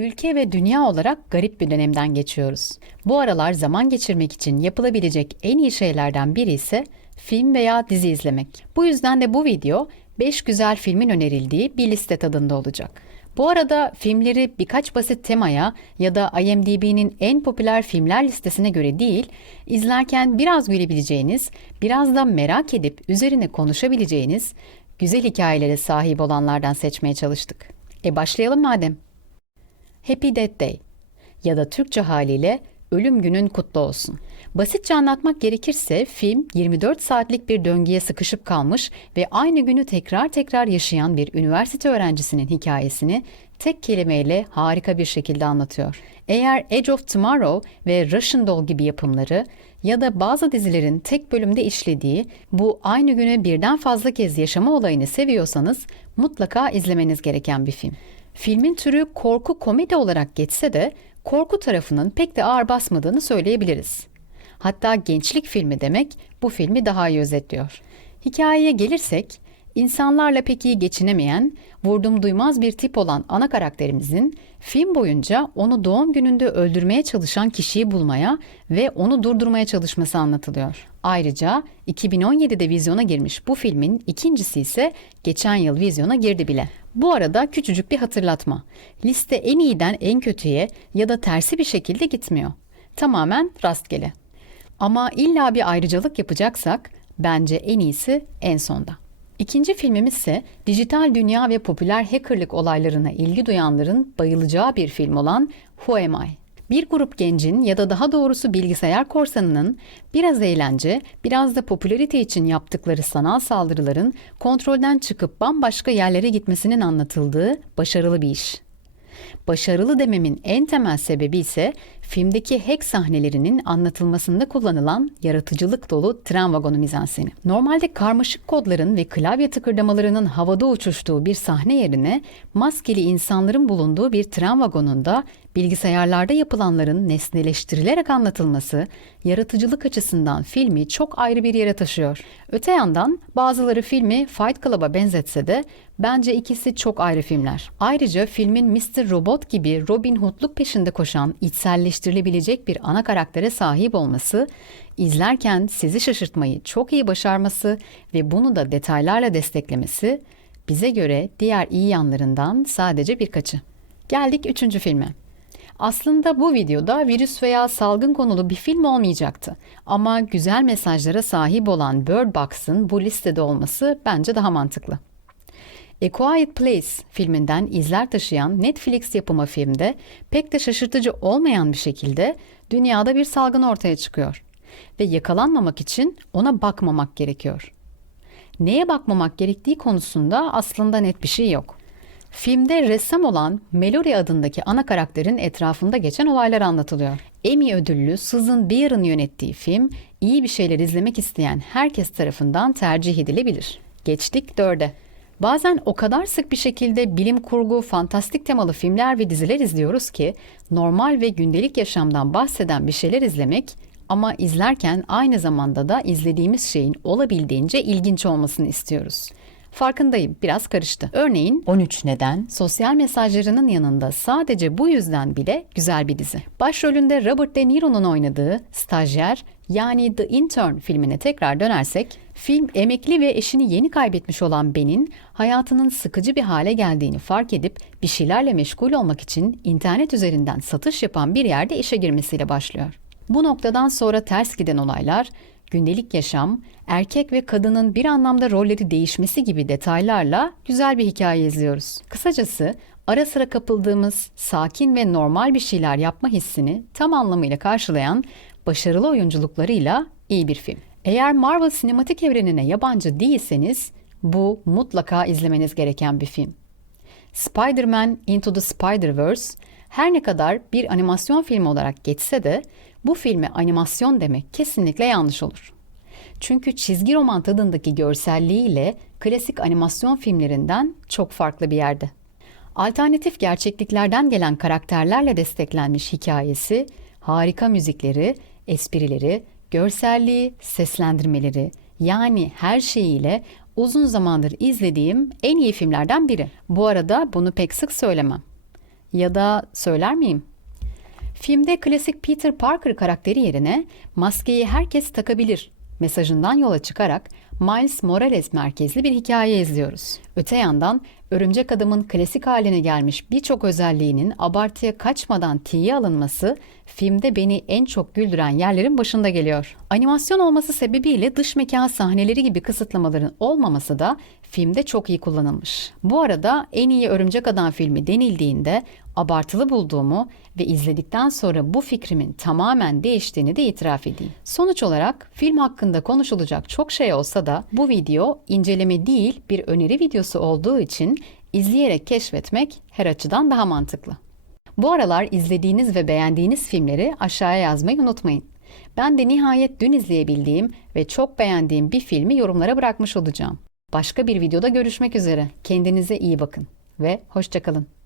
Ülke ve dünya olarak garip bir dönemden geçiyoruz. Bu aralar zaman geçirmek için yapılabilecek en iyi şeylerden biri ise film veya dizi izlemek. Bu yüzden de bu video 5 güzel filmin önerildiği bir liste tadında olacak. Bu arada filmleri birkaç basit temaya ya da IMDb'nin en popüler filmler listesine göre değil, izlerken biraz gülebileceğiniz, biraz da merak edip üzerine konuşabileceğiniz güzel hikayelere sahip olanlardan seçmeye çalıştık. E başlayalım madem. Happy Death Day ya da Türkçe haliyle Ölüm Günün Kutlu Olsun. Basitçe anlatmak gerekirse film 24 saatlik bir döngüye sıkışıp kalmış ve aynı günü tekrar tekrar yaşayan bir üniversite öğrencisinin hikayesini tek kelimeyle harika bir şekilde anlatıyor. Eğer Edge of Tomorrow ve Russian Doll gibi yapımları ya da bazı dizilerin tek bölümde işlediği bu aynı günü birden fazla kez yaşama olayını seviyorsanız mutlaka izlemeniz gereken bir film. Filmin türü korku komedi olarak geçse de korku tarafının pek de ağır basmadığını söyleyebiliriz. Hatta gençlik filmi demek bu filmi daha iyi özetliyor. Hikayeye gelirsek, insanlarla pek iyi geçinemeyen, vurdum duymaz bir tip olan ana karakterimizin film boyunca onu doğum gününde öldürmeye çalışan kişiyi bulmaya ve onu durdurmaya çalışması anlatılıyor. Ayrıca 2017'de vizyona girmiş bu filmin ikincisi ise geçen yıl vizyona girdi bile. Bu arada küçücük bir hatırlatma. Liste en iyiden en kötüye ya da tersi bir şekilde gitmiyor. Tamamen rastgele. Ama illa bir ayrıcalık yapacaksak bence en iyisi en sonda. İkinci filmimiz ise dijital dünya ve popüler hackerlık olaylarına ilgi duyanların bayılacağı bir film olan Who Am I? Bir grup gencin ya da daha doğrusu bilgisayar korsanının biraz eğlence, biraz da popülarite için yaptıkları sanal saldırıların kontrolden çıkıp bambaşka yerlere gitmesinin anlatıldığı başarılı bir iş. Başarılı dememin en temel sebebi ise filmdeki hack sahnelerinin anlatılmasında kullanılan yaratıcılık dolu tren vagonu mizanseni. Normalde karmaşık kodların ve klavye tıkırdamalarının havada uçuştuğu bir sahne yerine maskeli insanların bulunduğu bir tren vagonunda bilgisayarlarda yapılanların nesneleştirilerek anlatılması yaratıcılık açısından filmi çok ayrı bir yere taşıyor. Öte yandan bazıları filmi Fight Club'a benzetse de bence ikisi çok ayrı filmler. Ayrıca filmin Mr. Robot gibi Robin Hood'luk peşinde koşan içselleştirilebilecek bir ana karaktere sahip olması, izlerken sizi şaşırtmayı çok iyi başarması ve bunu da detaylarla desteklemesi bize göre diğer iyi yanlarından sadece birkaçı. Geldik üçüncü filme. Aslında bu videoda virüs veya salgın konulu bir film olmayacaktı. Ama güzel mesajlara sahip olan Bird Box'ın bu listede olması bence daha mantıklı. A Quiet Place filminden izler taşıyan Netflix yapımı filmde pek de şaşırtıcı olmayan bir şekilde dünyada bir salgın ortaya çıkıyor. Ve yakalanmamak için ona bakmamak gerekiyor. Neye bakmamak gerektiği konusunda aslında net bir şey yok. Filmde ressam olan Mallory adındaki ana karakterin etrafında geçen olaylar anlatılıyor. Emmy ödüllü Susan Beer'ın yönettiği film, iyi bir şeyler izlemek isteyen herkes tarafından tercih edilebilir. Geçtik dörde. Bazen o kadar sık bir şekilde bilim kurgu, fantastik temalı filmler ve diziler izliyoruz ki normal ve gündelik yaşamdan bahseden bir şeyler izlemek ama izlerken aynı zamanda da izlediğimiz şeyin olabildiğince ilginç olmasını istiyoruz. Farkındayım, biraz karıştı. Örneğin 13 Neden sosyal mesajlarının yanında sadece bu yüzden bile güzel bir dizi. Başrolünde Robert De Niro'nun oynadığı Stajyer yani The Intern filmine tekrar dönersek, film emekli ve eşini yeni kaybetmiş olan Ben'in hayatının sıkıcı bir hale geldiğini fark edip bir şeylerle meşgul olmak için internet üzerinden satış yapan bir yerde işe girmesiyle başlıyor. Bu noktadan sonra ters giden olaylar, gündelik yaşam, erkek ve kadının bir anlamda rolleri değişmesi gibi detaylarla güzel bir hikaye izliyoruz. Kısacası ara sıra kapıldığımız sakin ve normal bir şeyler yapma hissini tam anlamıyla karşılayan başarılı oyunculuklarıyla iyi bir film. Eğer Marvel sinematik evrenine yabancı değilseniz bu mutlaka izlemeniz gereken bir film. Spider-Man Into the Spider-Verse her ne kadar bir animasyon filmi olarak geçse de bu filme animasyon demek kesinlikle yanlış olur. Çünkü çizgi roman tadındaki görselliğiyle klasik animasyon filmlerinden çok farklı bir yerde. Alternatif gerçekliklerden gelen karakterlerle desteklenmiş hikayesi, harika müzikleri, esprileri, görselliği, seslendirmeleri yani her şeyiyle uzun zamandır izlediğim en iyi filmlerden biri. Bu arada bunu pek sık söylemem. Ya da söyler miyim? Filmde klasik Peter Parker karakteri yerine maskeyi herkes takabilir mesajından yola çıkarak Miles Morales merkezli bir hikaye izliyoruz. Öte yandan Örümcek Adam'ın klasik haline gelmiş birçok özelliğinin abartıya kaçmadan tiye alınması filmde beni en çok güldüren yerlerin başında geliyor. Animasyon olması sebebiyle dış mekan sahneleri gibi kısıtlamaların olmaması da filmde çok iyi kullanılmış. Bu arada en iyi Örümcek Adam filmi denildiğinde abartılı bulduğumu ve izledikten sonra bu fikrimin tamamen değiştiğini de itiraf edeyim. Sonuç olarak film hakkında konuşulacak çok şey olsa da bu video inceleme değil bir öneri videosu olduğu için izleyerek keşfetmek her açıdan daha mantıklı. Bu aralar izlediğiniz ve beğendiğiniz filmleri aşağıya yazmayı unutmayın. Ben de nihayet dün izleyebildiğim ve çok beğendiğim bir filmi yorumlara bırakmış olacağım. Başka bir videoda görüşmek üzere. Kendinize iyi bakın ve hoşçakalın.